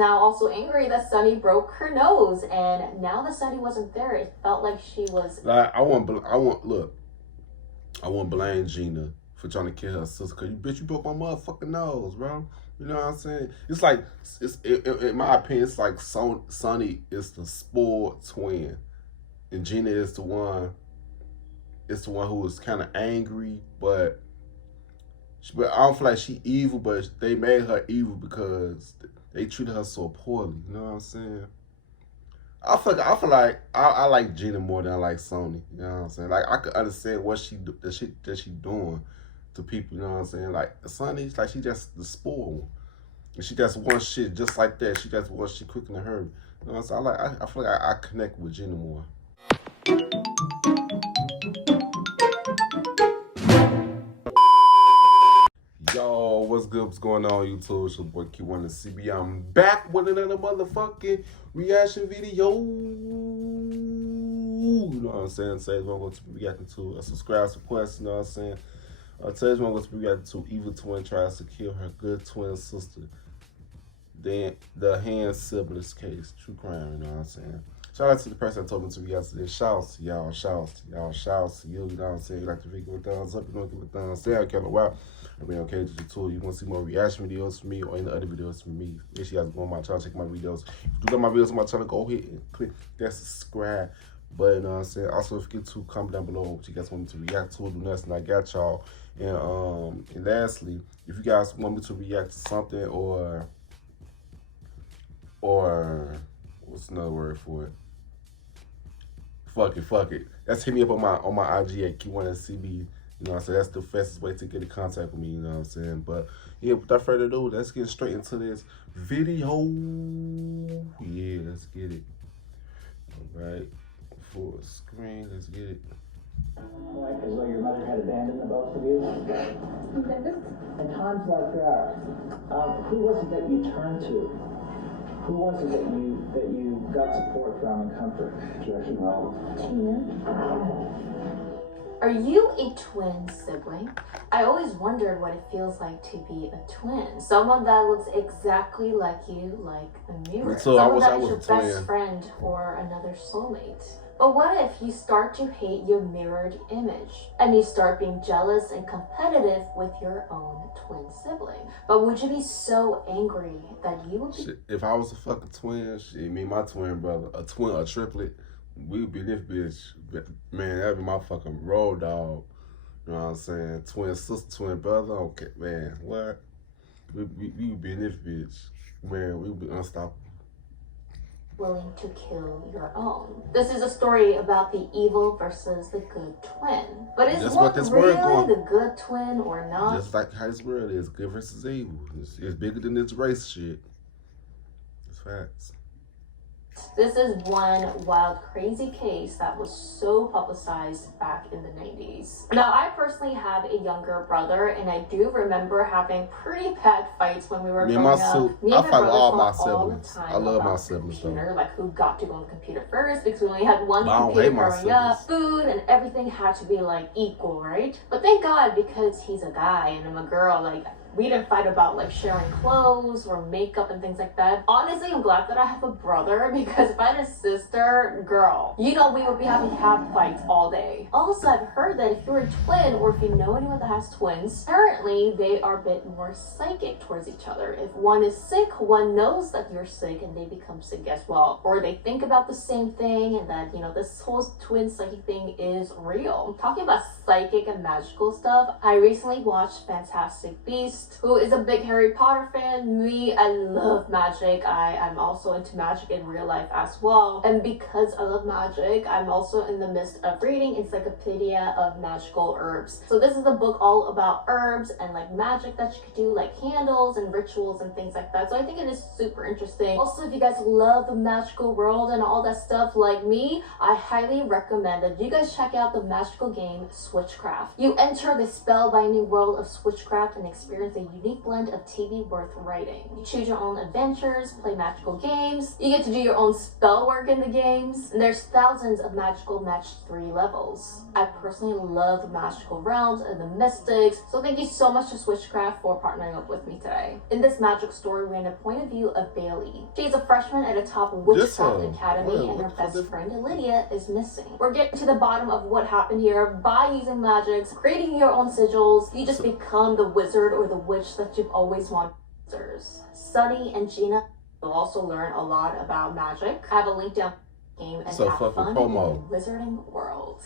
now also angry that Sunny broke her nose, and now that Sunny wasn't there, it felt like she was. Like I want blame Gina for trying to kill her sister. Cause you broke my motherfucking nose, bro. You know what I'm saying? It's like in my opinion, it's like Sunny is the spoiled twin, and Gina is the one. It's the one who was kind of angry, but I don't feel like she evil. But they made her evil because they treated her so poorly. You know what I'm saying? I feel like I like Gina more than I like Sony. You know what I'm saying? Like I could understand what the shit that she doing to people. You know what I'm saying? Like Sonny, like she just the spoiled one. And she just wants shit just like that. She just wants shit quick in a hurry. You know what I'm saying? I feel like I connect with Gina more. Yo, what's good? What's going on, YouTube? It's your boy Q1 and CB. I'm back with another motherfucking reaction video. You know what I'm saying? Today's one I'm going to be reacting to a subscribe request. You know what I'm saying? Today's one I'm going to be reacting to evil twin tries to kill her good twin sister. Then the hand siblings case, true crime. You know what I'm saying? Shout out to the person that told me to react to this. Shout out to y'all. Shout out to you. You know what I'm saying? You like the video, give a thumbs up. You know, give a thumbs down. Kind of wow. I mean, okay, to the tool. You want to see more reaction videos from me or any other videos from me? Make sure you guys go on my channel, check my videos. If you do got my videos on my channel, go ahead and click that subscribe button. You know what I'm saying? Also, don't forget to comment down below what you guys want me to react to. Do nothing. I got y'all. And lastly, if you guys want me to react to something or what's another word for it? Fuck it. Let's hit me up on my IG at Q1CB. You know what I'm saying? That's the fastest way to get in contact with me, you know what I'm saying? But yeah, without further ado, let's get straight into this video. Yeah, let's get it. Alright. Full screen, let's get it. Like as though your mother had abandoned the both of you? In times like that, who was it that you turned to? Who was it that you got support from and comfort? Jackson Howell. Are you a twin sibling? I always wondered what it feels like to be a twin. Someone that looks exactly like you, like a mirror. So Someone that is your best friend or another soulmate. But what if you start to hate your mirrored image and you start being jealous and competitive with your own twin sibling? But would you be so angry that you would be... Shit, if I was a fucking twin, me and my twin brother, a triplet, we would be this bitch. Man, that'd be my fucking road dog. You know what I'm saying? Twin sister, twin brother. Okay, man, what? We would be in this bitch. Man, we would be unstoppable. Willing to kill your own. This is a story about the evil versus the good twin. But is one really the good twin or not? Just like how this world is, good versus evil. It's bigger than this race shit. It's facts. This is one wild, crazy case that was so publicized back in the 90s. Now, I personally have a younger brother, and I do remember having pretty bad fights when we were growing up. Me and my brother fought all the time. I love my siblings, computer, like who got to go on the computer first, because we only had one computer growing up. Food and everything had to be like equal, right? But thank God, because he's a guy and I'm a girl, like we didn't fight about like sharing clothes or makeup and things like that. Honestly, I'm glad that I have a brother, because if I had a sister, girl, you know, we would be having cat fights all day. Also, I've heard that if you're a twin or if you know anyone that has twins, apparently they are a bit more psychic towards each other. If one is sick, one knows that you're sick and they become sick as well. Or they think about the same thing and that, you know, this whole twin psychic thing is real. Talking about psychic and magical stuff, I recently watched Fantastic Beasts, who is a big Harry Potter fan. Me, I love magic. I'm also into magic in real life as well. And because I love magic, I'm also in the midst of reading Encyclopedia of Magical Herbs. So this is a book all about herbs and like magic that you could do, like candles and rituals and things like that. So I think it is super interesting. Also, if you guys love the magical world and all that stuff like me, I highly recommend that you guys check out the magical game Switchcraft. You enter the spellbinding world of Switchcraft and experience is a unique blend of TV worth writing. You choose your own adventures, play magical games, you get to do your own spell work in the games, and there's thousands of magical match 3 levels. I personally love the magical realms and the mystics, so thank you so much to Switchcraft for partnering up with me today. In this magic story, we're in the point of view of Bailey. She's a freshman at a top witchcraft academy, and her best friend Lydia is missing. We're getting to the bottom of what happened here by using magics, creating your own sigils. You just become the wizard or the witch that you've always wanted. Sunny and Gina will also learn a lot about magic. I have a link down game and have fun in the wizarding world.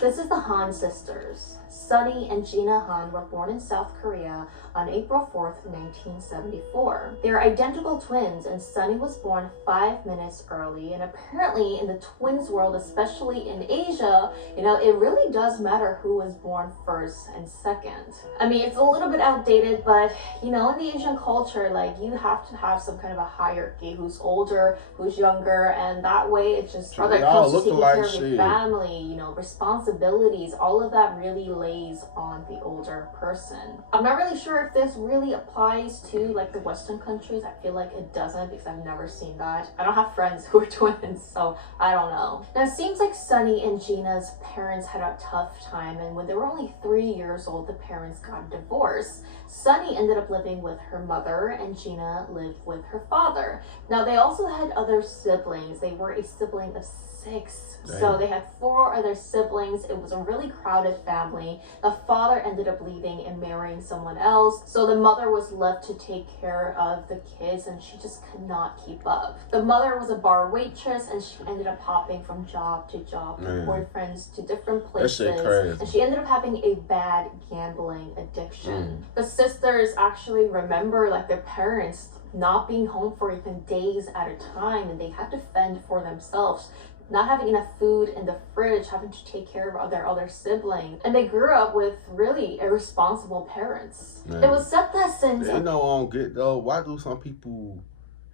This is the Han sisters. Sunny and Gina Han were born in South Korea on April 4th, 1974. They're identical twins, and Sunny was born 5 minutes early. And apparently in the twins world, especially in Asia, it really does matter who was born first and second. I mean, it's a little bit outdated, but in the Asian culture, like, you have to have some kind of a hierarchy, who's older, who's younger, and that way it's just other comes to taking care of your family, responsibilities, all of that really lays on the older person. I'm not really sure if this really applies to like the Western countries. I feel like it doesn't because I've never seen that. I don't have friends who are twins, so I don't know. Now it seems like Sunny and Gina's parents had a tough time, and when they were only 3 years old, the parents got divorced. Sunny ended up living with her mother and Gina lived with her father. Now they also had other siblings. They were a sibling of 6. Dang. So they had 4 other siblings. It was a really crowded family. The father ended up leaving and marrying someone else. So the mother was left to take care of the kids, and she just could not keep up. The mother was a bar waitress, and she ended up hopping from job to job, to boyfriends, to different places. That shit crazy. And she ended up having a bad gambling addiction. The sisters actually remember like their parents not being home for even days at a time, and they had to fend for themselves, not having enough food in the fridge, having to take care of their other siblings. And they grew up with really irresponsible parents. Man. It was set that since... I don't get though, why do some people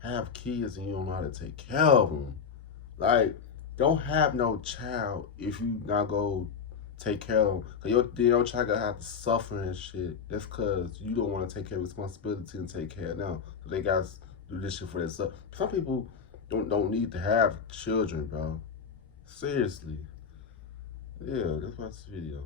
have kids and you don't know how to take care of them? Like, don't have no child if you not go take care of them. Cause your child gonna have to suffer and shit. That's cause you don't want to take care of responsibility and take care of them. So they gotta do this shit for themselves. Some people don't need to have children, bro. Seriously. Yeah, that's why this video.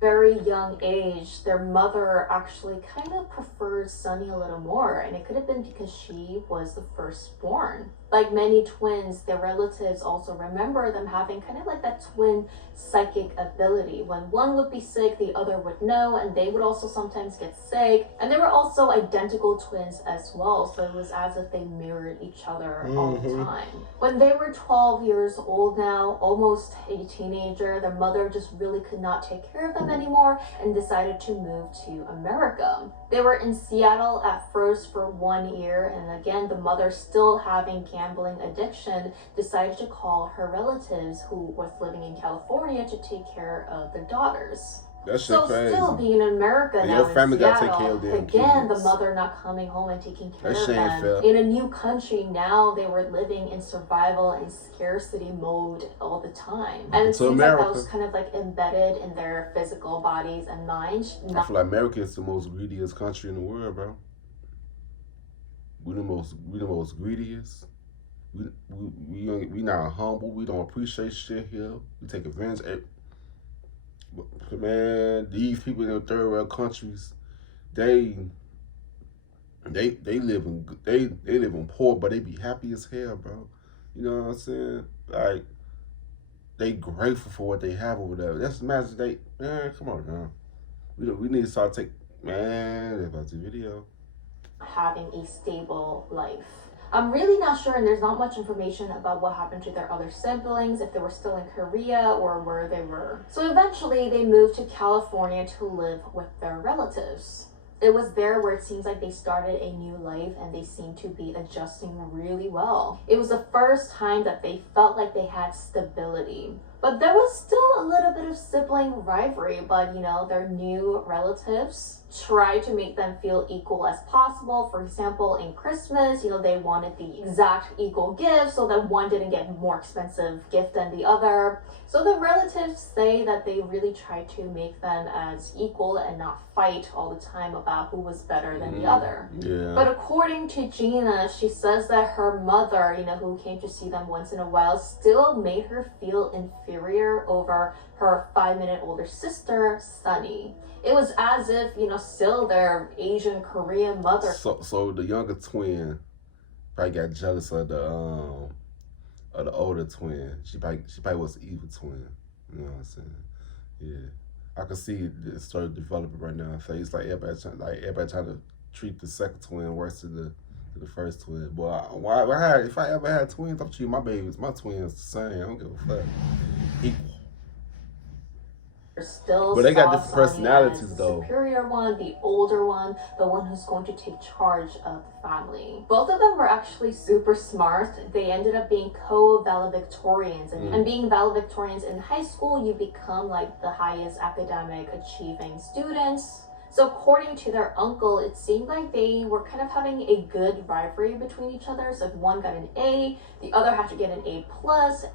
Very young age, their mother actually kind of preferred Sunny a little more, and it could have been because she was the firstborn. Like many twins, their relatives also remember them having kind of like that twin psychic ability. When one would be sick, the other would know, and they would also sometimes get sick. And they were also identical twins as well, so it was as if they mirrored each other all the time. When they were 12 years old now, almost a teenager, their mother just really could not take care of them anymore and decided to move to America. They were in Seattle at first for 1 year, and again, the mother still having gambling addiction decided to call her relatives who was living in California to take care of their daughters. That shit crazy. Still being in America and now, your family in Seattle, gotta take care of them again, kids. the mother not coming home and taking care that of them. Fair. In a new country now, they were living in survival and scarcity mode all the time. And it seems America. Like that was kind of like embedded in their physical bodies and minds. I feel like America is the most greediest country in the world, bro. We the most greediest. We not humble. We don't appreciate shit here. We take advantage of. Man, these people in the third world countries, they live in poor, but they be happy as hell, bro. You know what I'm saying? Like, they grateful for what they have over there. That's imagine man, come on now. We need to start man, that's the video. Having a stable life. I'm really not sure, and there's not much information about what happened to their other siblings, if they were still in Korea or where they were. So eventually they moved to California to live with their relatives. It was there where it seems like they started a new life, and they seemed to be adjusting really well. It was the first time that they felt like they had stability. But there was still a little bit of sibling rivalry, but you know, their new relatives try to make them feel equal as possible. For example, in Christmas, you know, they wanted the exact equal gift so that one didn't get more expensive gift than the other. So the relatives say that they really try to make them as equal and not fight all the time about who was better than the other. Yeah. But according to Gina, she says that her mother, you know, who came to see them once in a while, still made her feel inferior over her 5-minute older sister, Sunny. It was as if, you know, still their Asian Korean mother. So the younger twin probably got jealous of the older twin. She probably was the evil twin. You know what I'm saying? Yeah. I can see it started developing right now. So it's like everybody trying to treat the second twin worse than the first twin. Boy, if I ever had twins, I'm treating my twins the same. I don't give a fuck. Equal. Still, but they got different personalities though. The superior one, the older one, the one who's going to take charge of the family. Both of them were actually super smart. They ended up being co-valedictorians, and being valedictorians in high school, you become like the highest academic achieving students. So according to their uncle, it seemed like they were kind of having a good rivalry between each other. So if one got an A, the other had to get an A+.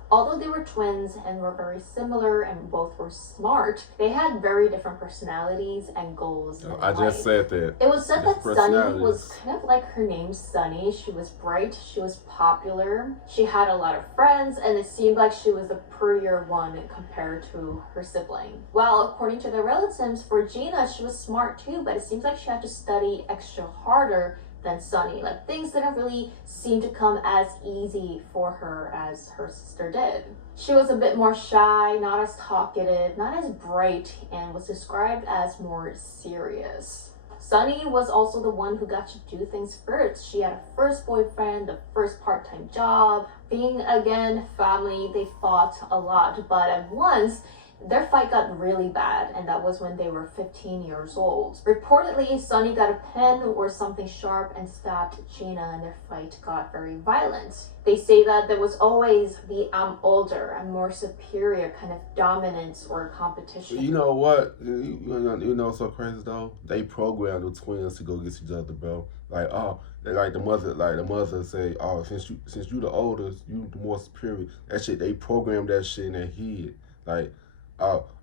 Although they were twins and were very similar and both were smart, they had very different personalities and goals in life. Just said that. It was said that Sunny was kind of like her name, Sunny. She was bright, she was popular, she had a lot of friends, and it seemed like she was the prettier one compared to her sibling. Well, according to their relatives, for Gina, she was smart too, but it seems like she had to study extra harder than Sunny. Like, things didn't really seem to come as easy for her as her sister did. She was a bit more shy, not as talkative, not as bright, and was described as more serious. Sunny was also the one who got to do things first. She had a first boyfriend, the first part-time job. Being, again, family, they fought a lot, but at once, their fight got really bad, and that was when they were 15 years old. Reportedly, Sunny got a pen or something sharp and stabbed Gina, and their fight got very violent. They say that there was always the I'm older, I'm more superior kind of dominance or competition. You know what? You know what's so crazy though? They programmed the twins to go get each other, bro. Like, oh, the mother say, oh, since you the oldest, you the more superior. That shit, they programmed that shit in their head. Like,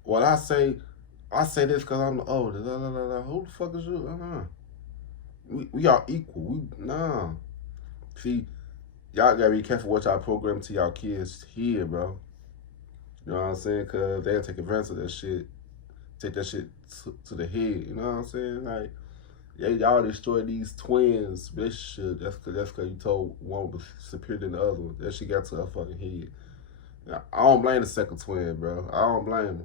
well, I say this because I'm the oldest. Who the fuck is you? We are equal. Nah. See, y'all gotta be careful what y'all program to y'all kids here, bro. You know what I'm saying? Because they'll take advantage of that shit. Take that shit to the head. You know what I'm saying? Like, y'all destroy these twins' relationship. That's because you told one was superior than the other one. That shit got to her fucking head. I don't blame the second twin, bro. I don't blame him.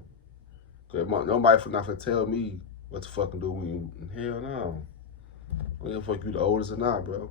Cause nobody for not to tell me what to fucking do when you. Hell no. I don't give a fuck you the oldest or not, bro.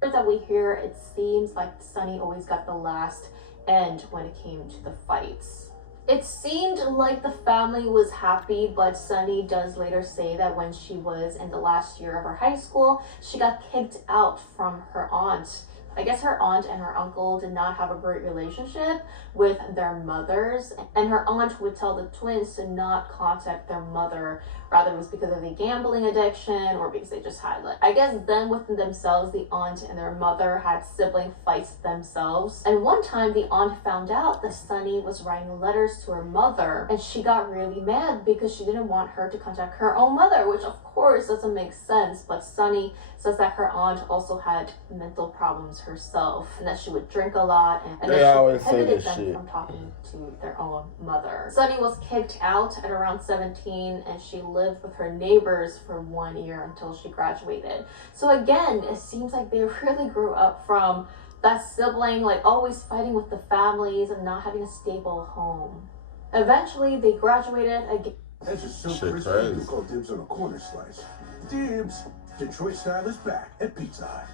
That we hear, it seems like Sunny always got the last end when it came to the fights. It seemed like the family was happy, but Sunny does later say that when she was in the last year of her high school, she got kicked out from her aunt. I guess her aunt and her uncle did not have a great relationship with their mothers, and her aunt would tell the twins to not contact their mother. Rather, it was because of the gambling addiction or because they just had, like, I guess them within themselves, the aunt and their mother had sibling fights themselves. And one time the aunt found out that Sunny was writing letters to her mother, and she got really mad because she didn't want her to contact her own mother, which of course doesn't make sense. But Sunny says that her aunt also had mental problems herself, and that she would drink a lot, and they that always she say prohibited that them shit from talking to their own mother. Sunny was kicked out at around 17, and she lived with her neighbors for 1 year until she graduated. So again, it seems like they really grew up from that sibling, like always fighting with the families and not having a stable home. Eventually, they graduated again. That's just so crispy. You call dibs on a corner slice. Dibs. Detroit style is back at Pizza Hut.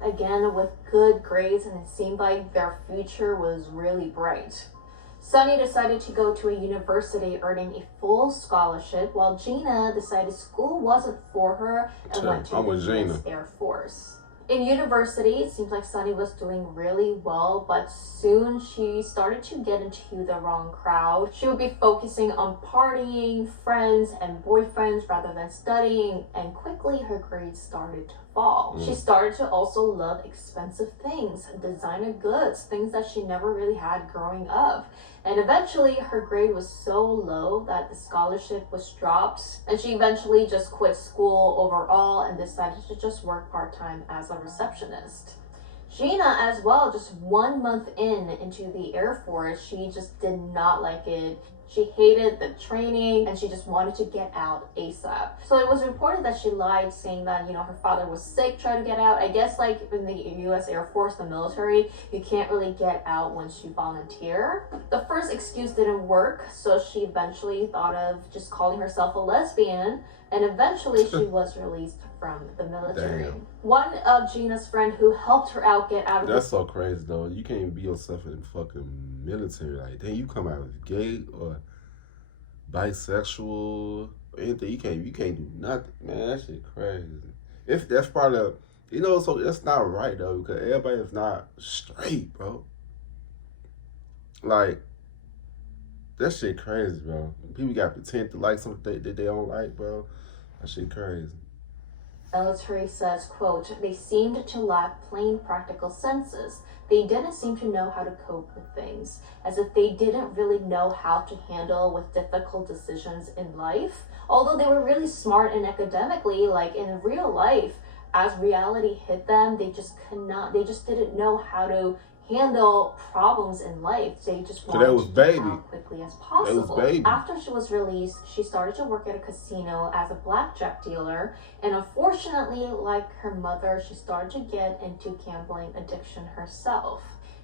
Again with good grades, and it seemed like their future was really bright. Sunny decided to go to a university earning a full scholarship, while Gina decided school wasn't for her and went to the US Air Force. In university, it seems like Sunny was doing really well, but soon she started to get into the wrong crowd. She would be focusing on partying, friends, and boyfriends rather than studying, and quickly her grades started to fall. She started to also love expensive things, designer goods, things that she never really had growing up. And eventually her grade was so low that the scholarship was dropped, and she eventually just quit school overall and decided to just work part-time as a receptionist. Gina as well, just 1 month into the Air Force, she just did not like it. She hated the training and she just wanted to get out ASAP. So it was reported that she lied, saying that, her father was sick, trying to get out. I guess like in the US Air Force, the military, you can't really get out once you volunteer. The first excuse didn't work, so she eventually thought of just calling herself a lesbian, and eventually she was released from the military. Damn. One of Gina's friend who helped her out get out of That's so crazy though. You can't be yourself in the fucking military. Like, then you come out as gay or bisexual or anything. You can't do nothing, man. That shit crazy. If that's part of, so that's not right though, because everybody is not straight, bro. Like, that shit crazy, bro. People got to pretend to like something that they don't like, bro. That shit crazy. Military says, quote, "They seemed to lack plain practical senses. They didn't seem to know how to cope with things, as if they didn't really know how to handle with difficult decisions in life. Although they were really smart and academically, like in real life, as reality hit them, they just didn't know how to handle problems in life. They just wanted to get out quickly as possible." After she was released, she started to work at a casino as a blackjack dealer, and unfortunately, like her mother, she started to get into gambling addiction herself.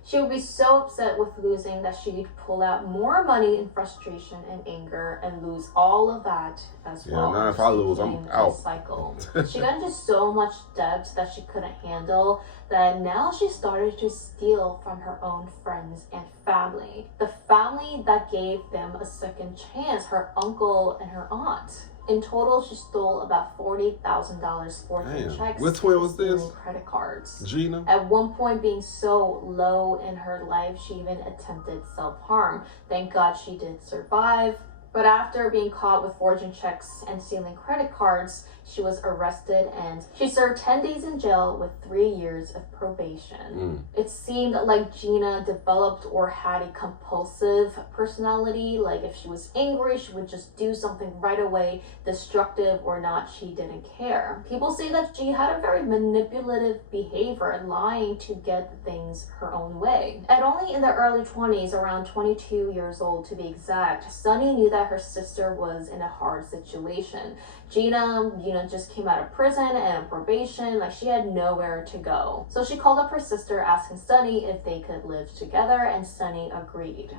She would be so upset with losing that she'd pull out more money in frustration and anger and lose all of that as well. Yeah, now if I lose, I'm out. Cycle. She got into so much debt that she couldn't handle that now she started to steal from her own friends and family. The family that gave them a second chance, her uncle and her aunt. In total, she stole about $40,000 fortune checks. Which one was this? Credit cards. Gina? At one point, being so low in her life, she even attempted self-harm. Thank God she did survive. But after being caught with forging checks and stealing credit cards, she was arrested and she served 10 days in jail with 3 years of probation. It seemed like Gina developed or had a compulsive personality. Like if she was angry, she would just do something right away, destructive or not, she didn't care. People say that she had a very manipulative behavior, lying to get things her own way. At only in the early 20s, around 22 years old to be exact, Sunny knew that her sister was in a hard situation. Gina, just came out of prison and on probation, like she had nowhere to go. So she called up her sister asking Sunny if they could live together, and Sunny agreed.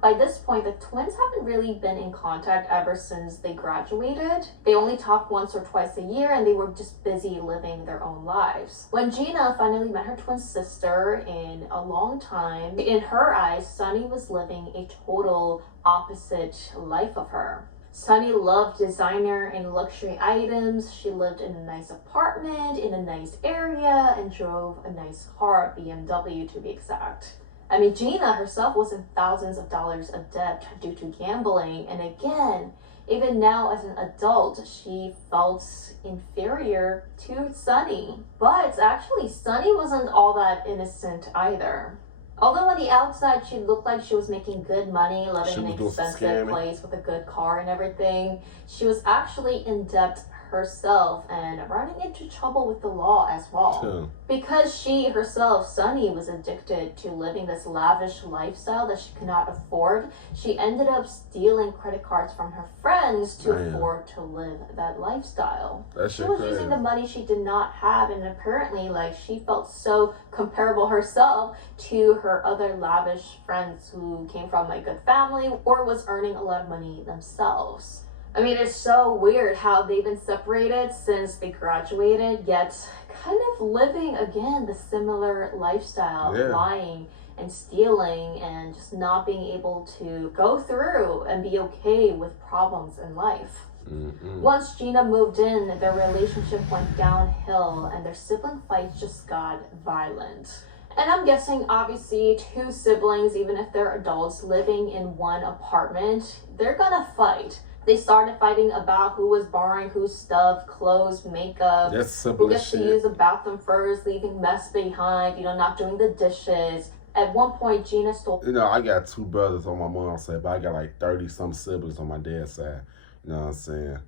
By this point, the twins haven't really been in contact ever since they graduated. They only talked once or twice a year, and they were just busy living their own lives. When Gina finally met her twin sister in a long time, in her eyes, Sunny was living a total opposite life of her. Sunny loved designer and luxury items. She lived in a nice apartment in a nice area and drove a nice car, BMW to be exact. I mean, Gina herself was in thousands of dollars of debt due to gambling, and again, even now as an adult, she felt inferior to Sunny. But actually, Sunny wasn't all that innocent either. Although on the outside she looked like she was making good money, living in an expensive place with a good car and everything, she was actually in debt herself and running into trouble with the law as well. Sure. Because she herself, Sunny, was addicted to living this lavish lifestyle that she could not afford, she ended up stealing credit cards from her friends to afford to live that lifestyle. She was using the money she did not have, and apparently she felt so comparable herself to her other lavish friends who came from a good family or was earning a lot of money themselves. I mean, it's so weird how they've been separated since they graduated, yet kind of living again the similar lifestyle, lying and stealing and just not being able to go through and be okay with problems in life. Once Gina moved in, their relationship went downhill and their sibling fights just got violent. And I'm guessing, obviously, two siblings, even if they're adults living in one apartment, they're gonna fight. They started fighting about who was borrowing whose stuff, clothes, makeup, who gets to use the bathroom first, leaving mess behind, not doing the dishes. At one point, Gina stole... I got 2 brothers on my mom's side, but I got like 30-some siblings on my dad's side. You know what I'm saying?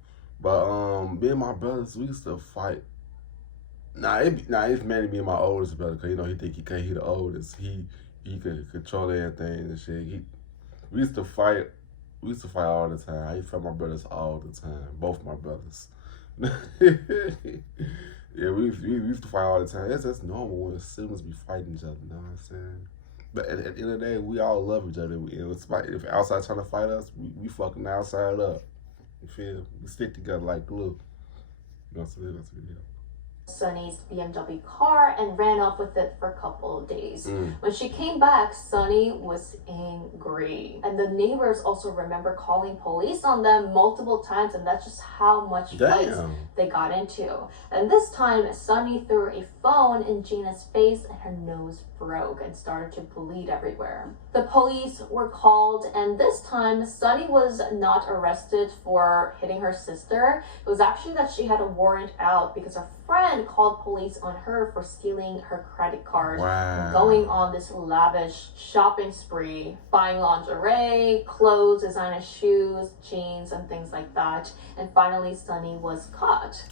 But me and my brothers, we used to fight. It's mainly me and my oldest brother, because he think he the oldest. He could control everything and shit. We used to fight. We used to fight all the time. I used to fight my brothers all the time. Both my brothers. Yeah, we used to fight all the time. That's normal when siblings be fighting each other. You know what I'm saying? But at the end of the day, we all love each other. If outside trying to fight us, we fucking outside up. You feel? We stick together like glue. That's the video. Sunny's BMW car and ran off with it for a couple of days. When she came back, Sunny was angry. And the neighbors also remember calling police on them multiple times, and that's just how much fights they got into. And this time, Sunny threw a phone in Gina's face and her nose broke and started to bleed everywhere. The police were called, and this time Sunny was not arrested for hitting her sister. It was actually that she had a warrant out because her friend called police on her for stealing her credit card and going on this lavish shopping spree, buying lingerie, clothes, designer shoes, jeans, and things like that. And finally, Sunny was caught.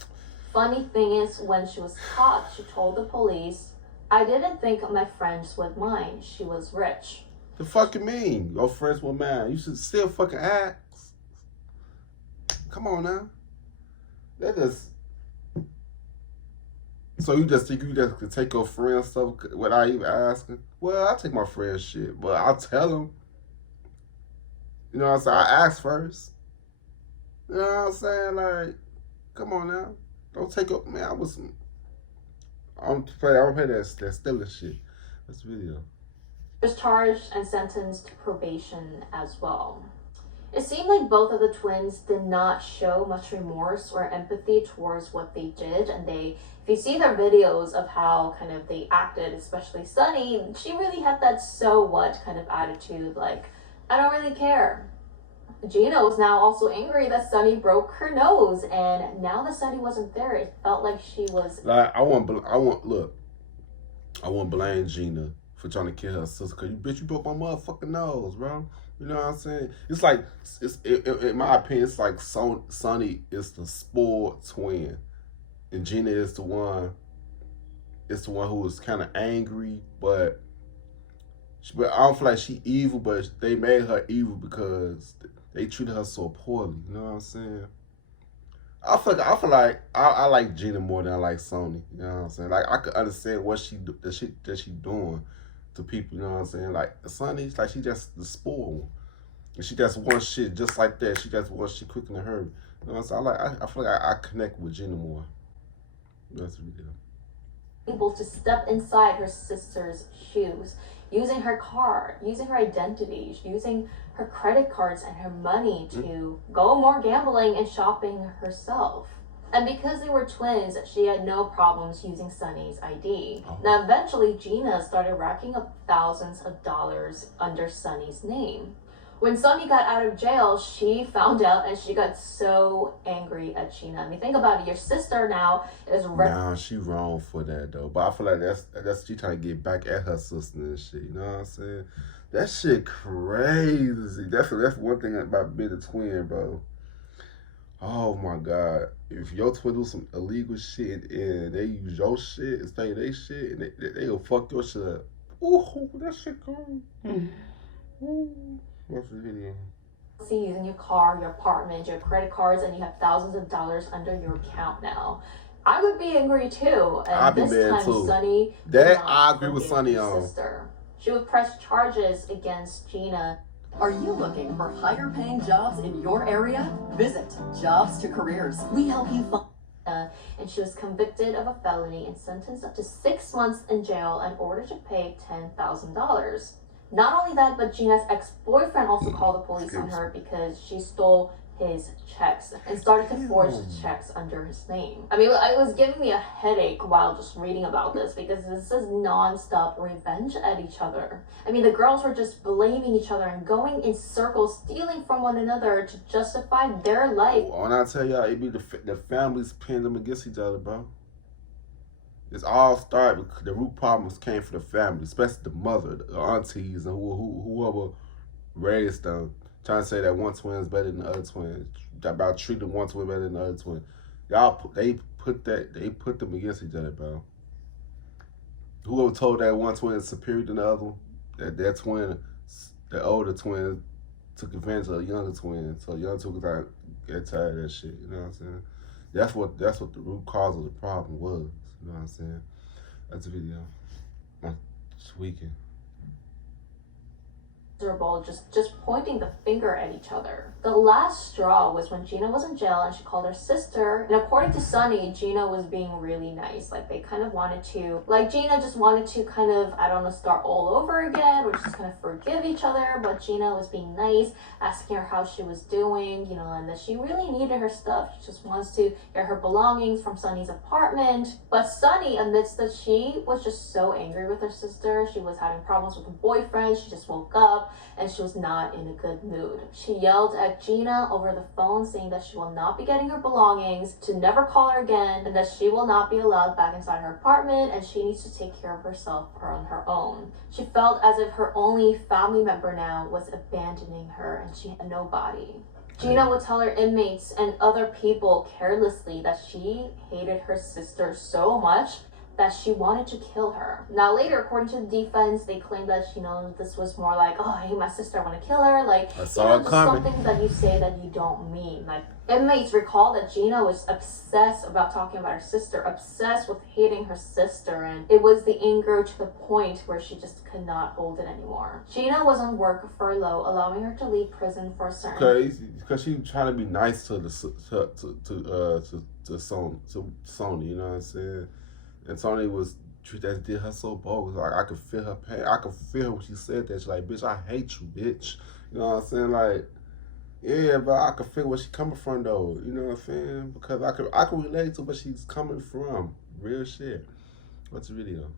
Funny thing is, when she was caught, she told the police, "I didn't think my friends would mind. She was rich." The fuck you mean? Your friends were mad. You should still fucking ask. Come on now. That is. So you just think you just could take your friend's stuff without even asking? Well, I take my friend's shit, but I'll tell them. You know what I'm saying? I ask first. You know what I'm saying? Like, come on now. Don't take up, man. I don't play that stealing shit. That's the video. Was charged and sentenced to probation as well. It seemed like both of the twins did not show much remorse or empathy towards what they did, and if you see their videos of how kind of they acted, especially Sunny, she really had that so what kind of attitude, like, I don't really care. Gina was now also angry that Sunny broke her nose, and now that Sunny wasn't there, it felt like she was... Like, I won't blame Gina for trying to kill her sister, because you broke my motherfucking nose, bro. You know what I'm saying? It's like, in my opinion, it's like Sunny is the spoiled twin, and Gina is the one who was kind of angry, but I don't feel like she evil, but they made her evil because they treated her so poorly. You know what I'm saying? I feel like I like Gina more than I like Sony. You know what I'm saying? Like, I could understand what the shit that she doing to people. You know what I'm saying? Like, Sonny's like, she just the spoiled one, and she just wants shit just like that. She just wants shit quick in a hurry. You know what I'm saying? I feel like I connect with Gina more. That's the video. Able to step inside her sister's shoes, using her car, using her identity, using her credit cards and her money to go more gambling and shopping herself. And because they were twins, she had no problems using Sunny's ID. Now, eventually, Gina started racking up thousands of dollars under Sunny's name. When Sunny got out of jail, she found out and she got so angry at Gina. I mean, think about it. Your sister now is... Nah, she wrong for that, though. But I feel like that's she trying to get back at her sister and shit. You know what I'm saying? That shit crazy. That's one thing about being a twin, bro. Oh, my God. If your twin do some illegal shit and they use your shit and say they shit, and they'll fuck your shit up. Ooh, that shit crazy. Ooh. What's the video? See, using your car, your apartment, your credit cards, and you have thousands of dollars under your account now. I would be angry too. And I'd be mad too. Sunny, that I agree with Sunny on. Sister. She would press charges against Gina. Are you looking for higher paying jobs in your area? Visit Jobs to Careers. We help you find... Gina, and she was convicted of a felony and sentenced up to 6 months in jail in order to pay $10,000. Not only that, but Gina's ex-boyfriend also called the police on her because she stole his checks and started to forge the checks under his name. I mean, it was giving me a headache while just reading about this because this is non-stop revenge at each other. I mean, the girls were just blaming each other and going in circles, stealing from one another to justify their life. When I tell y'all, it be the families pinning them against each other, bro. It's all started because the root problems came from the family, especially the mother, the aunties, and whoever raised them. Trying to say that one twin is better than the other twin, about treating one twin better than the other twin. They put them against each other, bro. Whoever told that one twin is superior than the other one, that twin, the older twin, took advantage of the younger twin, so the younger twin got get tired of that shit. You know what I'm saying? That's what the root cause of the problem was. You know what I'm saying? That's the video. I'm tweaking. Miserable, just pointing the finger at each other. The last straw was when Gina was in jail and she called her sister, and according to Sonny, Gina was being really nice. Like, they kind of wanted to, like, Gina just wanted to kind of, I don't know, start all over again, or just kind of forgive each other, but Gina was being nice, asking her how she was doing, you know, and that she really needed her stuff. She just wants to get her belongings from Sonny's apartment. But Sonny admits that she was just so angry with her sister. She was having problems with her boyfriend. She just woke up and she was not in a good mood. She yelled at Gina over the phone, saying that she will not be getting her belongings, to never call her again, and that she will not be allowed back inside her apartment, and she needs to take care of herself on her own. She felt as if her only family member now was abandoning her and she had nobody. Gina would tell her inmates and other people carelessly that she hated her sister so much that she wanted to kill her. Now later, according to the defense, they claimed that, you know, this was more like, oh, I hate my sister, I want to kill her. Like, just something that you say that you don't mean. Like, inmates recall that Gina was obsessed about talking about her sister, obsessed with hating her sister, and it was the anger to the point where she just could not hold it anymore. Gina was on work furlough, allowing her to leave prison for a certain... Because she was trying to be nice to Sony, you know what I'm saying? And Tony did her so bold. Like, I could feel her pain. I could feel her when she said that. She's like, bitch, I hate you, bitch. You know what I'm saying? Like, yeah, but I could feel where she's coming from, though. You know what I'm saying? Because I could relate to where she's coming from. Real shit. What's the video?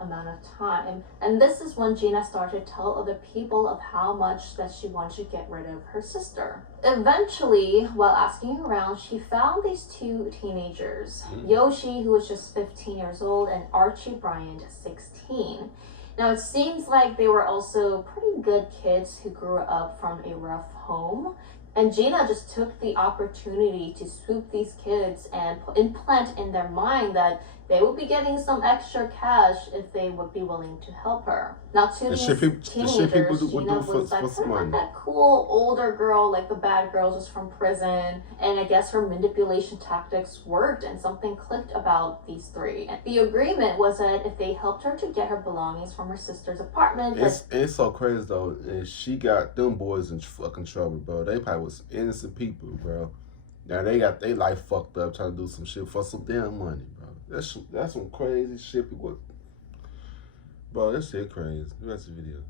Amount of time, and this is when Gina started to tell other people of how much that she wanted to get rid of her sister. Eventually, while asking around, she found these two teenagers, Yoshi, who was just 15 years old, and Archie Bryant, 16. Now, it seems like they were also pretty good kids who grew up from a rough home. And Gina just took the opportunity to swoop these kids and implant in their mind that they would be getting some extra cash if they would be willing to help her. Now, to these teenagers, Gina was like kind of that cool older girl, like the bad girl just from prison. And I guess her manipulation tactics worked, and something clicked about these three. And the agreement was that if they helped her to get her belongings from her sister's apartment... It's so crazy, though. And she got them boys in fucking trouble, bro. They probably was innocent people, bro. Now they got their life fucked up trying to do some shit for some damn money, bro. That's some crazy shit. Bro, that shit crazy. That's the video.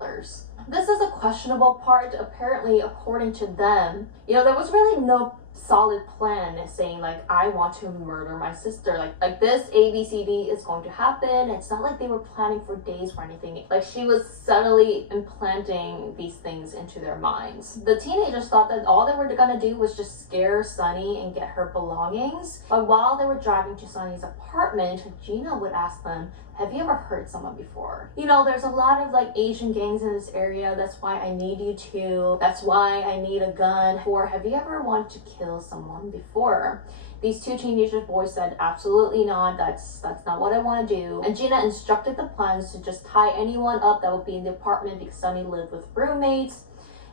This is a questionable part. Apparently, according to them, you know, there was really no solid plan saying like, I want to murder my sister, like this ABCD is going to happen. It's not like they were planning for days or anything. Like, she was subtly implanting these things into their minds. The teenagers thought that all they were gonna do was just scare Sonny and get her belongings. But while they were driving to Sonny's apartment, Gina would ask them, have you ever hurt someone before? You know, there's a lot of like Asian gangs in this area. That's why I need you to. That's why I need a gun. Or have you ever wanted to kill someone before? These two teenagers boys said, absolutely not. That's not what I want to do. And Gina instructed the plans to just tie anyone up that would be in the apartment because Sonny lived with roommates.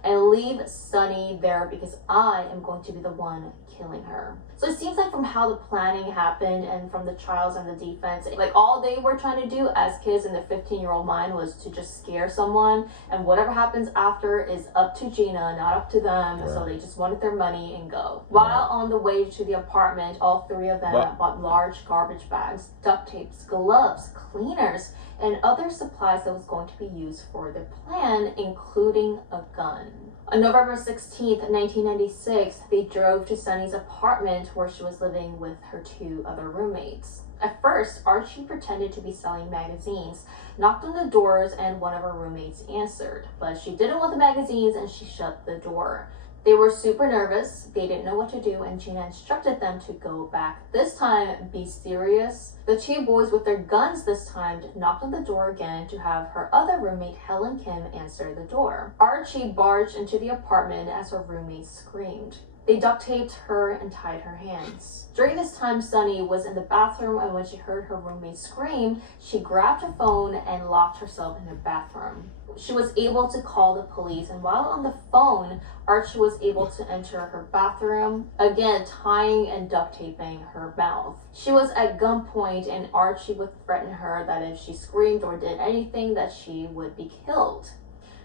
and leave Sunny there because I am going to be the one killing her. So it seems like from how the planning happened and from the trials and the defense, like all they were trying to do as kids in their 15-year-old mind was to just scare someone, and whatever happens after is up to Gina, not up to them. Right. So they just wanted their money and go. While on the way to the apartment, all three of them bought large garbage bags, duct tapes, gloves, cleaners, and other supplies that was going to be used for their plan, including a gun. On November 16th, 1996, they drove to Sunny's apartment where she was living with her two other roommates. At first, Archie pretended to be selling magazines, knocked on the doors, and one of her roommates answered. But she didn't want the magazines and she shut the door. They were super nervous, they didn't know what to do, and Gina instructed them to go back. This time, be serious. The two boys with their guns this time knocked on the door again to have her other roommate, Helen Kim, answer the door. Archie barged into the apartment as her roommate screamed. They duct taped her and tied her hands. During this time, Sunny was in the bathroom, and when she heard her roommate scream, she grabbed her phone and locked herself in the bathroom. She was able to call the police, and while on the phone, Archie was able to enter her bathroom, again tying and duct taping her mouth. She was at gunpoint, and Archie would threaten her that if she screamed or did anything, that she would be killed.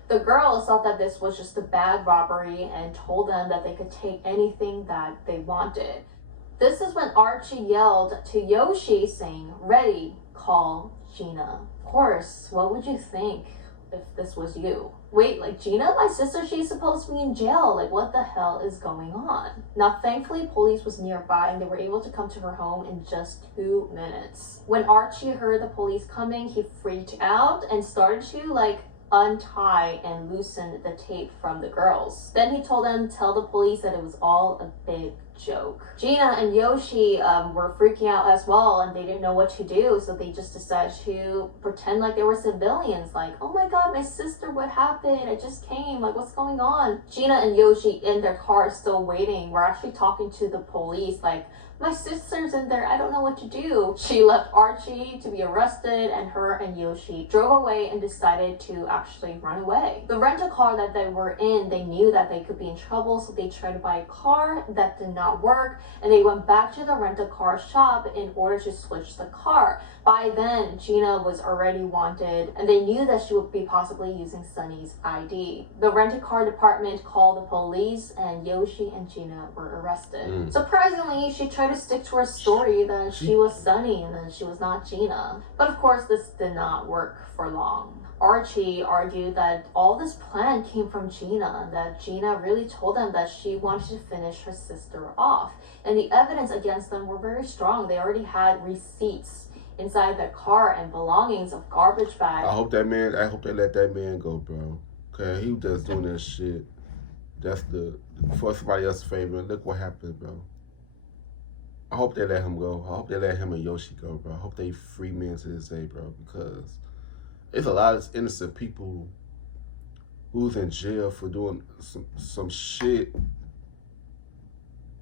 The girls thought that this was just a bad robbery and told them that they could take anything that they wanted. This is when Archie yelled to Yoshi saying, "Ready, call Gina." Of course, what would you think if this was you? Wait, like Gina, my sister, she's supposed to be in jail. Like, what the hell is going on? Now, thankfully, police was nearby and they were able to come to her home in just 2 minutes. When Archie heard the police coming, he freaked out and started to untie and loosen the tape from the girls. Then he told them, tell the police that it was all a big joke. Gina and Yoshi were freaking out as well, and they didn't know what to do, so they just decided to pretend like they were civilians, like, oh my god, my sister, what happened? I just came, like, what's going on? Gina and Yoshi in their car still waiting were actually talking to the police, like, my sister's in there, I don't know what to do. She left Archie to be arrested, and her and Yoshi drove away and decided to actually run away. The rental car that they were in, they knew that they could be in trouble, so they tried to buy a car that did not work, and they went back to the rental car shop in order to switch the car. By then, Gina was already wanted, and they knew that she would be possibly using Sunny's ID. The rental car department called the police, and Yoshi and Gina were arrested. Surprisingly, she tried to stick to her story that she was Sunny and that she was not Gina. But of course, this did not work for long. Archie argued that all this plan came from Gina, that Gina really told them that she wanted to finish her sister off. And the evidence against them were very strong. They already had receipts inside their car and belongings of garbage bags. I hope they let that man go, bro. Okay, he was just doing that shit. That's for somebody else's favor. And look what happened, bro. I hope they let him go. I hope they let him and Yoshi go, bro. I hope they free men to this day, bro, because there's a lot of innocent people who's in jail for doing some shit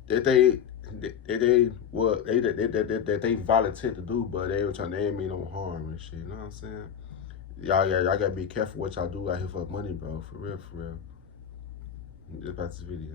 that they volunteered to do, but they ain't mean no harm and shit. You know what I'm saying? Y'all gotta be careful what y'all do out here for money, bro. For real. Just back to the video.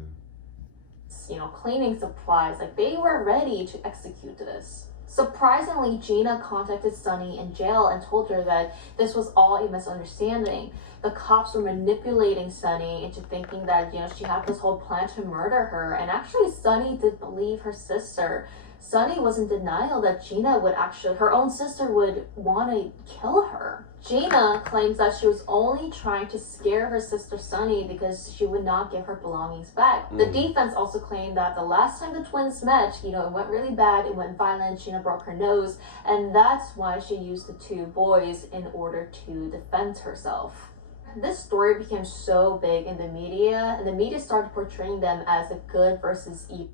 Cleaning supplies, like they were ready to execute this. Surprisingly, Gina contacted Sunny in jail and told her that this was all a misunderstanding. The cops were manipulating Sunny into thinking that, she had this whole plan to murder her, and actually Sunny did believe her sister. Sunny was in denial that Gina her own sister would want to kill her. Gina claims that she was only trying to scare her sister Sunny because she would not give her belongings back. The defense also claimed that the last time the twins met, it went really bad, it went violent, Gina broke her nose, and that's why she used the two boys in order to defend herself. This story became so big in the media, and the media started portraying them as a good versus evil.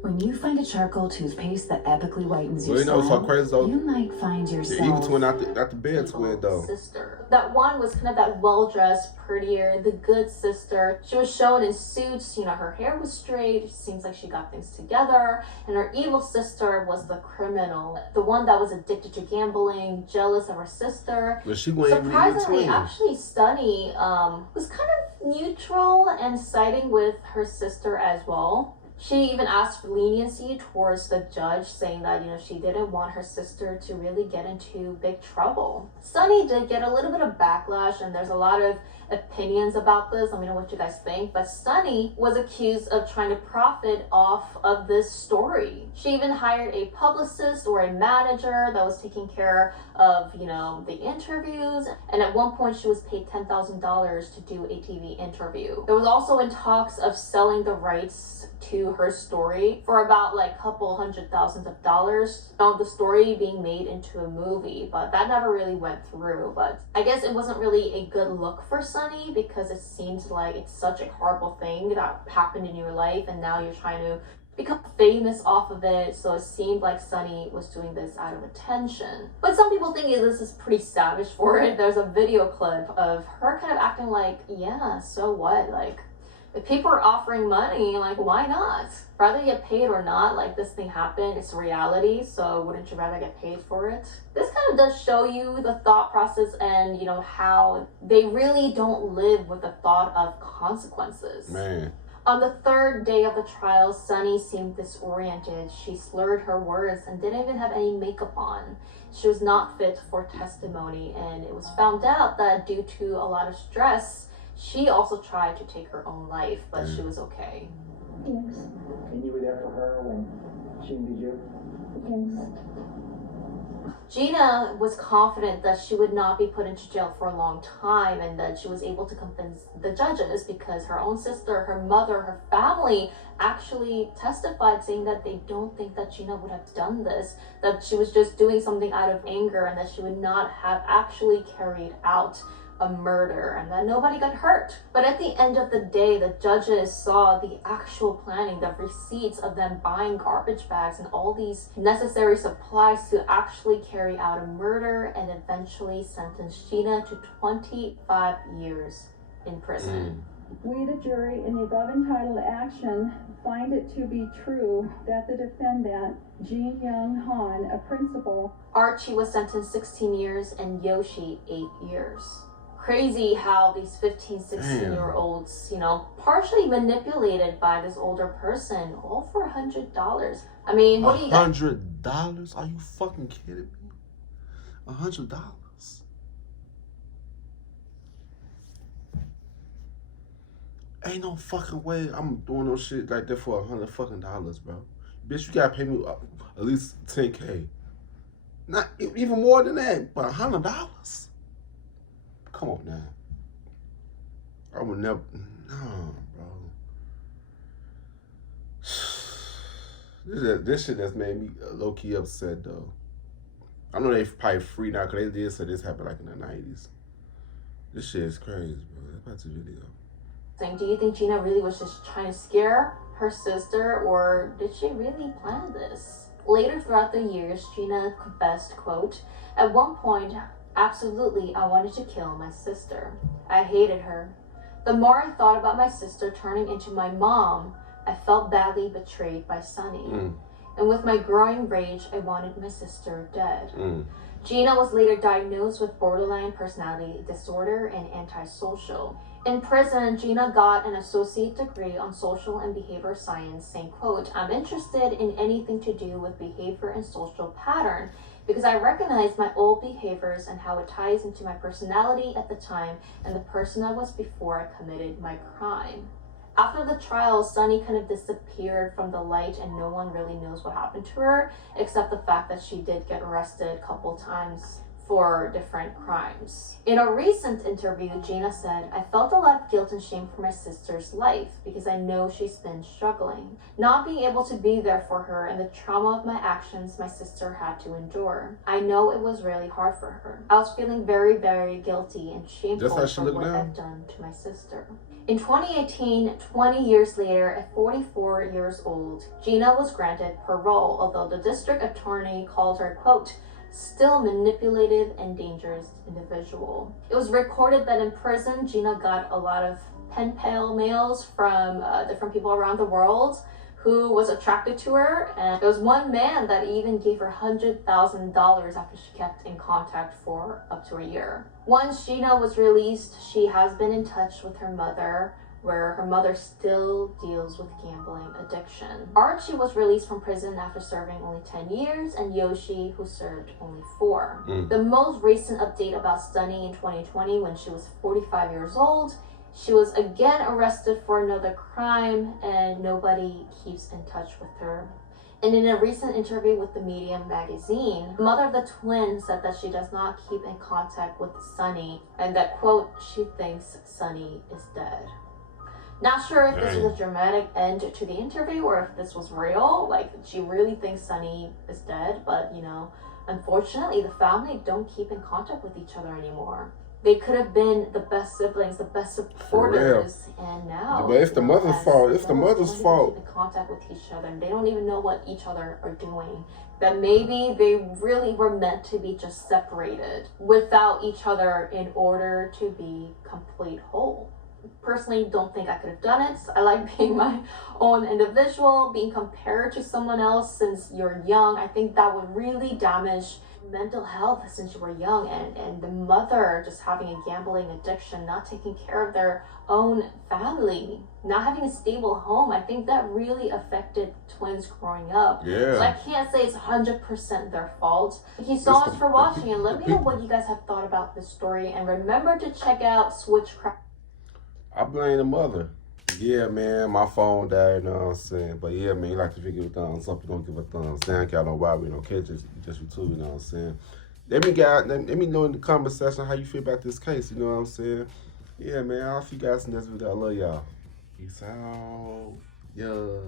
When you find a charcoal toothpaste that epically whitens your smile, so crazy, though. You might find yourself... The evil twin out the bed twin, though. Sister. That one was kind of that well-dressed, prettier, the good sister. She was shown in suits, her hair was straight, it seems like she got things together. And her evil sister was the criminal. The one that was addicted to gambling, jealous of her sister. But she wasn't even surprisingly, actually, Sunny was kind of neutral and siding with her sister as well. She even asked for leniency towards the judge, saying that, she didn't want her sister to really get into big trouble. Sunny did get a little bit of backlash, and there's a lot of opinions about this. Let me know what you guys think. But Sunny was accused of trying to profit off of this story. She even hired a publicist or a manager that was taking care of, the interviews. And at one point, she was paid $10,000 to do a TV interview. There was also in talks of selling the rights to her story for about like a couple $100,000. The story being made into a movie, but that never really went through. But I guess it wasn't really a good look for Sunny, because it seems like it's such a horrible thing that happened in your life, and now you're trying to become famous off of it. So it seemed like Sunny was doing this out of attention. But some people think this is pretty savage for it. There's a video clip of her kind of acting like, yeah, so what? Like, if people are offering money, like, why not? Rather you get paid or not, like, this thing happened, it's reality, so wouldn't you rather get paid for it? This kind of does show you the thought process and, how they really don't live with the thought of consequences. Man. On the third day of the trial, Sunny seemed disoriented. She slurred her words and didn't even have any makeup on. She was not fit for testimony, and it was found out that due to a lot of stress, she also tried to take her own life, but she was okay. Yes. And you were there for her when she injured you? Yes. Gina was confident that she would not be put into jail for a long time, and that she was able to convince the judges, because her own sister, her mother, her family actually testified saying that they don't think that Gina would have done this, that she was just doing something out of anger, and that she would not have actually carried out a murder, and that nobody got hurt. But at the end of the day, the judges saw the actual planning, the receipts of them buying garbage bags and all these necessary supplies to actually carry out a murder, and eventually sentenced Gina to 25 years in prison. We, the jury, in the above entitled action, find it to be true that the defendant, Jean Young Han, a principal. Archie was sentenced 16 years and Yoshi 8 years. Crazy how these 15, 16-year-olds, partially manipulated by this older person, all for $100. I mean, what do you got? $100? Are you fucking kidding me? $100? Ain't no fucking way I'm doing no shit like that for $100 fucking dollars, bro. Bitch, you gotta pay me at least $10K. Not even more than that, but $100? Come on now. I would never. No, bro. This shit that's made me low-key upset, though. I know they probably free now, because they did say this happened like in the 90s. This shit is crazy, bro. That's the video. Do you think Gina really was just trying to scare her sister, or did she really plan this? Later throughout the years, Gina confessed, quote, "At one point, absolutely, I wanted to kill my sister. I hated her. The more I thought about my sister turning into my mom, I felt badly betrayed by Sunny. And with my growing rage, I wanted my sister dead." Gina was later diagnosed with borderline personality disorder and antisocial. In prison, Gina got an associate degree on social and behavior science, saying, quote, "I'm interested in anything to do with behavior and social pattern, because I recognize my old behaviors and how it ties into my personality at the time and the person I was before I committed my crime." After the trial, Sunny kind of disappeared from the light, and no one really knows what happened to her, except the fact that she did get arrested a couple times for different crimes. In a recent interview, Gina said, "I felt a lot of guilt and shame for my sister's life, because I know she's been struggling. Not being able to be there for her and the trauma of my actions my sister had to endure. I know it was really hard for her. I was feeling very, very guilty and shameful for what I've done to my sister." In 2018, 20 years later, at 44 years old, Gina was granted parole, although the district attorney called her, quote, "still manipulative and dangerous individual." It was recorded that in prison, Gina got a lot of pen pal mails from different people around the world who was attracted to her, and there was one man that even gave her $100,000 after she kept in contact for up to a year. Once Scheana was released, she has been in touch with her mother, where her mother still deals with gambling addiction. Archie was released from prison after serving only 10 years, and Yoshi, who served only 4. The most recent update about Sunny in 2020, when she was 45 years old, she was again arrested for another crime, and nobody keeps in touch with her. And in a recent interview with the Medium magazine, the mother of the twins said that she does not keep in contact with Sunny, and that, quote, she thinks Sunny is dead. Not sure if this was a dramatic end to the interview or if this was real. Like, she really thinks Sunny is dead, but, you know, unfortunately, the family don't keep in contact with each other anymore. They could have been the best siblings, the best supporters, and now. But it's the mother's fault. It's the mother's fault. Keep in contact with each other, and they don't even know what each other are doing. That maybe they really were meant to be just separated without each other in order to be complete whole. Personally, don't think I could have done it. I like being my own individual. Being compared to someone else since you're young, I think that would really damage mental health since you were young. And the mother just having a gambling addiction, not taking care of their own family, not having a stable home, I think that really affected twins growing up. Yeah. So I can't say it's 100% their fault. Thank you so much for watching, and let me know what you guys have thought about this story, and remember to check out Switchcraft. I blame the mother. Yeah, man, my phone died, you know what I'm saying? But yeah, man, you like to give a thumbs up, you don't give a thumbs down. Y'all know why we don't catch it, just YouTube, you know what I'm saying? Let me know in the comment section how you feel about this case, you know what I'm saying? Yeah, man, I'll see you guys in this video. I love y'all. Peace out. Yeah.